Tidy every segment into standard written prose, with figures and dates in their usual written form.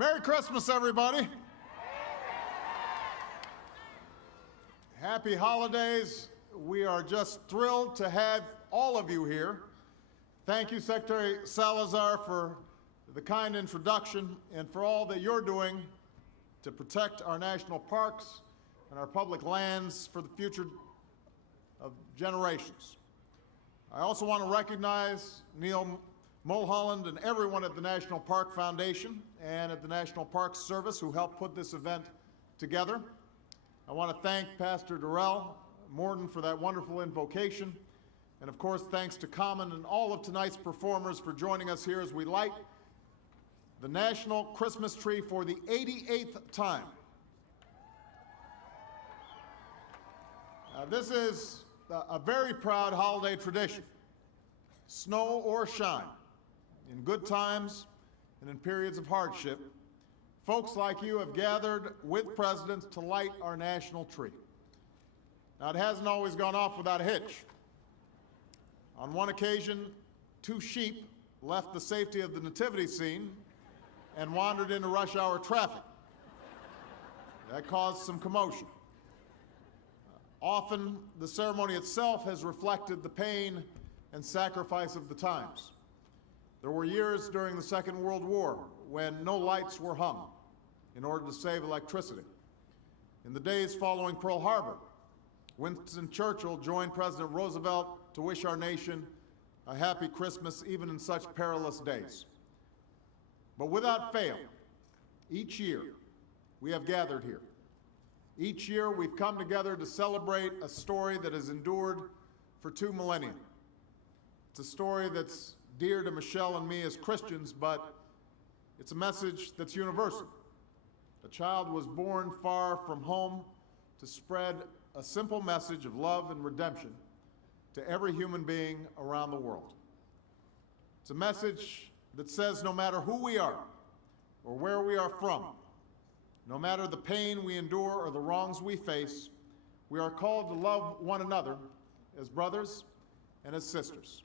Merry Christmas, everybody. Happy holidays. We are just thrilled to have all of you here. Thank you, Secretary Salazar, for the kind introduction and for all that you're doing to protect our national parks and our public lands for the future of generations. I also want to recognize Neil Mulholland and everyone at the National Park Foundation and at the National Park Service who helped put this event together. I want to thank Pastor Darrell Morton for that wonderful invocation. And of course, thanks to Common and all of tonight's performers for joining us here as we light the National Christmas Tree for the 88th time. This is a very proud holiday tradition, snow or shine. In good times and in periods of hardship, folks like you have gathered with presidents to light our national tree. Now, it hasn't always gone off without a hitch. On one occasion, 2 sheep left the safety of the nativity scene and wandered into rush hour traffic. That caused some commotion. Often, the ceremony itself has reflected the pain and sacrifice of the times. There were years during the Second World War when no lights were hung in order to save electricity. In the days following Pearl Harbor, Winston Churchill joined President Roosevelt to wish our nation a happy Christmas even in such perilous days. But without fail, each year we have gathered here. Each year we've come together to celebrate a story that has endured for 2 millennia. It's a story that's dear to Michelle and me as Christians, but it's a message that's universal. A child was born far from home to spread a simple message of love and redemption to every human being around the world. It's a message that says no matter who we are or where we are from, no matter the pain we endure or the wrongs we face, we are called to love one another as brothers and as sisters.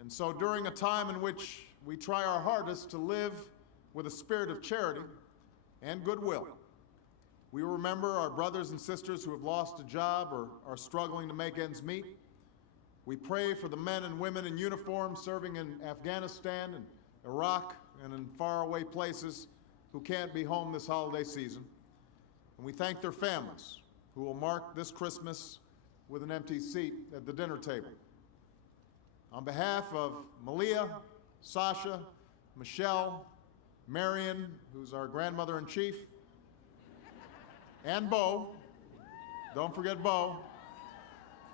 And so during a time in which we try our hardest to live with a spirit of charity and goodwill, we remember our brothers and sisters who have lost a job or are struggling to make ends meet. We pray for the men and women in uniform serving in Afghanistan and Iraq and in faraway places who can't be home this holiday season. And we thank their families who will mark this Christmas with an empty seat at the dinner table. On behalf of Malia, Sasha, Michelle, Marion, who's our grandmother-in-chief, and Bo, don't forget Bo,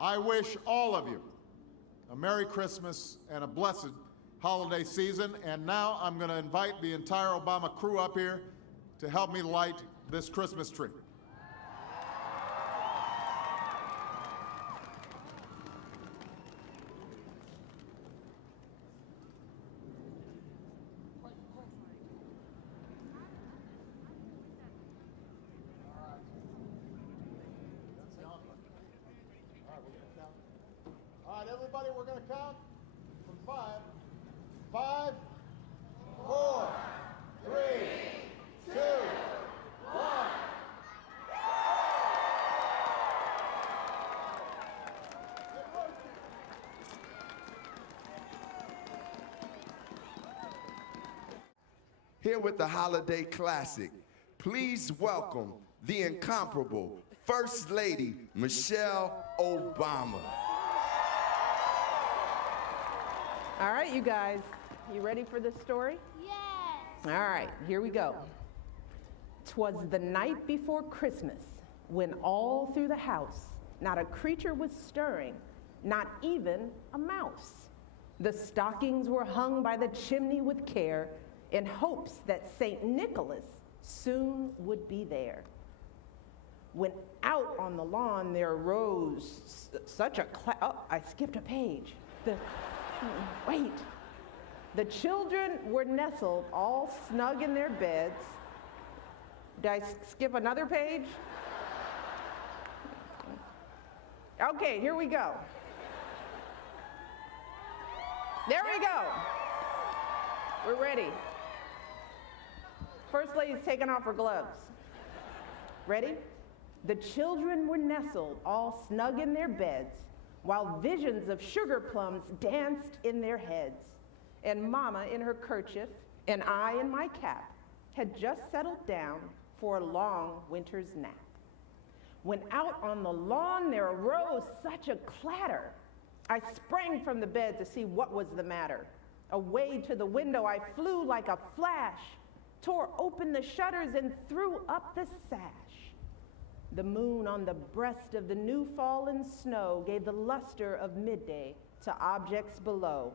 I wish all of you a Merry Christmas and a blessed holiday season. And now I'm going to invite the entire Obama crew up here to help me light this Christmas tree. All right, everybody, we're going to count from 5. 5, 4, 3, 2, 1. Here with the holiday classic, please welcome the incomparable First Lady Michelle Obama. All right, you guys, you ready for this story? Yes. All right, here we go. 'Twas the night before Christmas, when all through the house not a creature was stirring, not even a mouse. The stockings were hung by the chimney with care, in hopes that St. Nicholas soon would be there. When out on the lawn there rose such a oh, I skipped a page. Wait. The children were nestled all snug in their beds. Did I skip another page? Okay, here we go. There we go. We're ready. First Lady's taking off her gloves. Ready? The children were nestled, all snug in their beds, while visions of sugar plums danced in their heads. And Mama in her kerchief, and I in my cap, had just settled down for a long winter's nap. When out on the lawn there arose such a clatter, I sprang from the bed to see what was the matter. Away to the window I flew like a flash, tore open the shutters and threw up the sash. The moon on the breast of the new fallen snow gave the luster of midday to objects below,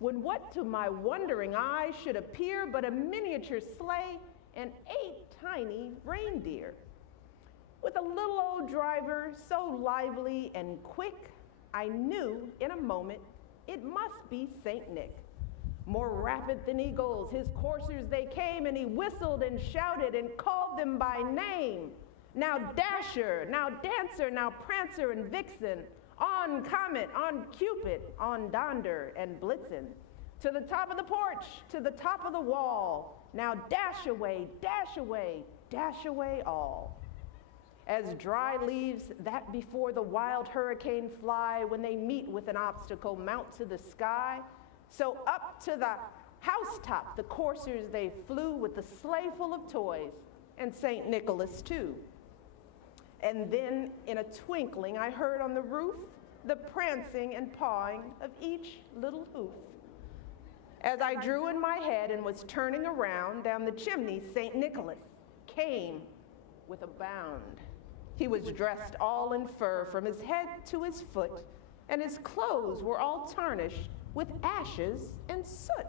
when what to my wondering eyes should appear but a miniature sleigh and 8 tiny reindeer. With a little old driver so lively and quick, I knew in a moment it must be Saint Nick. More rapid than eagles, his coursers they came, and he whistled and shouted and called them by name. Now Dasher, now Dancer, now Prancer and Vixen, on Comet, on Cupid, on Donder and Blitzen. To the top of the porch, to the top of the wall, now dash away, dash away, dash away all. As dry leaves that before the wild hurricane fly when they meet with an obstacle mount to the sky, so up to the housetop the coursers they flew with the sleigh full of toys, and St. Nicholas too. And then in a twinkling I heard on the roof the prancing and pawing of each little hoof. As I drew in my head and was turning around down the chimney, St. Nicholas came with a bound. He was dressed all in fur from his head to his foot, and his clothes were all tarnished with ashes and soot.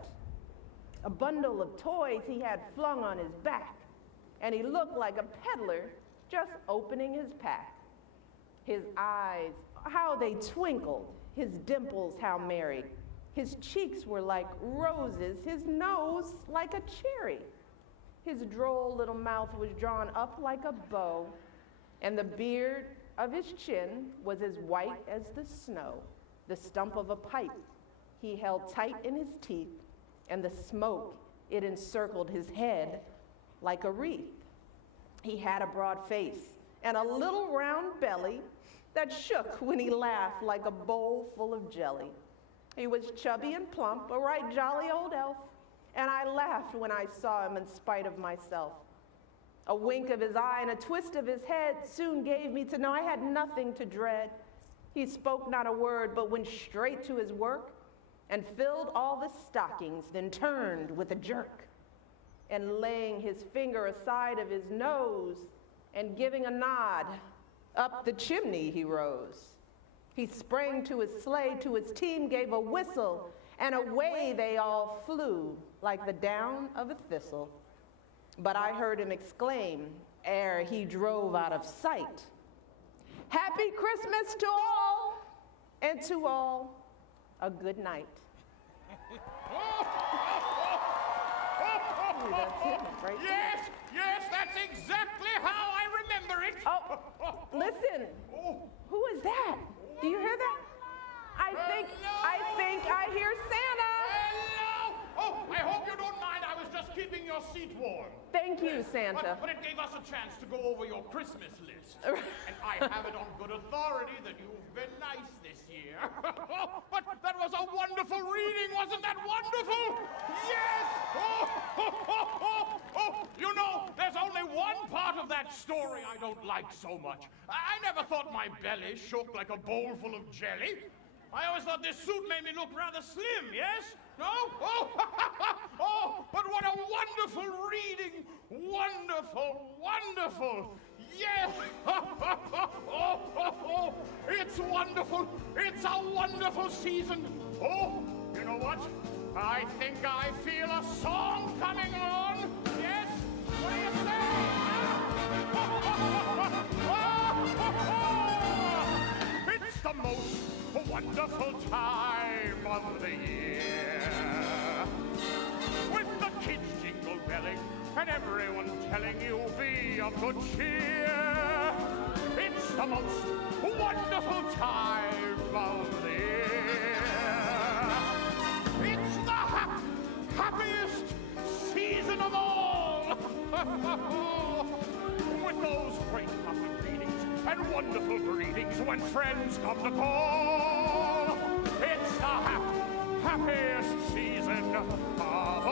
A bundle of toys he had flung on his back, and he looked like a peddler just opening his pack. His eyes, how they twinkled, his dimples how merry. His cheeks were like roses, his nose like a cherry. His droll little mouth was drawn up like a bow, and the beard of his chin was as white as the snow, the stump of a pipe he held tight in his teeth, and the smoke, it encircled his head like a wreath. He had a broad face and a little round belly that shook when he laughed like a bowl full of jelly. He was chubby and plump, a right jolly old elf, and I laughed when I saw him in spite of myself. A wink of his eye and a twist of his head soon gave me to know I had nothing to dread. He spoke not a word, but went straight to his work and filled all the stockings, then turned with a jerk. And laying his finger aside of his nose and giving a nod, up the chimney he rose. He sprang to his sleigh, to his team gave a whistle, and away they all flew like the down of a thistle. But I heard him exclaim, ere he drove out of sight, "Happy Christmas to all, and to all a good night." Ooh, that's it, right there. Yes, yes, that's exactly how I remember it. Oh, listen. Who is that? Do you hear that? I think I hear Santa. Hello! Oh, I hope you don't mind. I was just keeping your seat warm. Thank you, Santa. But it gave us a chance to go over your Christmas list. And I have it on good authority that you've been nice this year. But that was a wonderful reading, wasn't that wonderful? Yes! You know, there's only one part of that story I don't like so much. I never thought my belly shook like a bowl full of jelly. I always thought this suit made me look rather slim, yes? No? Oh, but what a wonderful reading! Wonderful, wonderful! Yes! It's wonderful! It's a wonderful season! Oh, you know what? I think I feel a song coming on! Yes? What do you say? It's the most wonderful time of the year, with the kids jingle belling and everyone telling you be of good cheer. It's the most wonderful time of the year. It's the happiest season of all. With those great public meetings and wonderful greetings when friends come to call, it's the happiest season of all.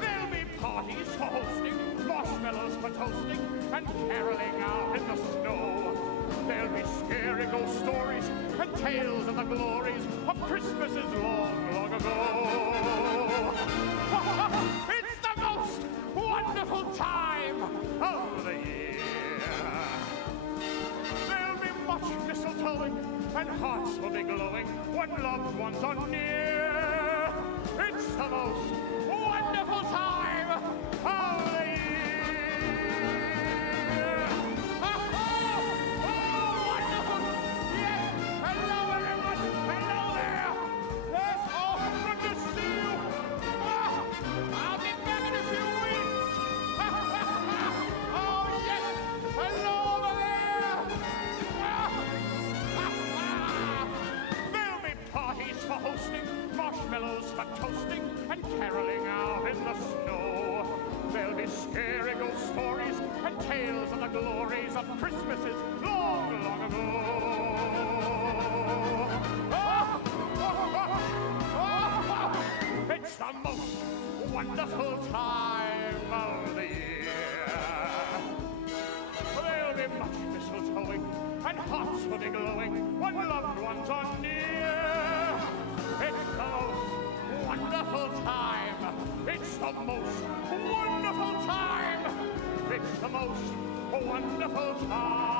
There'll be parties for hosting, marshmallows for toasting, and caroling out in the snow. There'll be scary ghost stories and tales of the glories of Christmases long, long ago. It's the most wonderful time of the year. There'll be much mistletoeing and hearts will be glowing when loved ones are near. It's the most wonderful time of the year. Wonderful! Yes! Hello, everyone! Hello there! Yes! Oh, good to see you! I'll be back in a few weeks! Oh, yes! Hello over there! There'll be parties for hosting, marshmallows for toasting, and caroling out in the snow. There'll be scary ghost stories and tales of the glories of Christmases long, long ago. It's the most wonderful time of the year. There'll be much mistletoeing and hearts will be glowing when loved ones are near. It's the most wonderful time. It's the most wonderful time. It's the most wonderful time.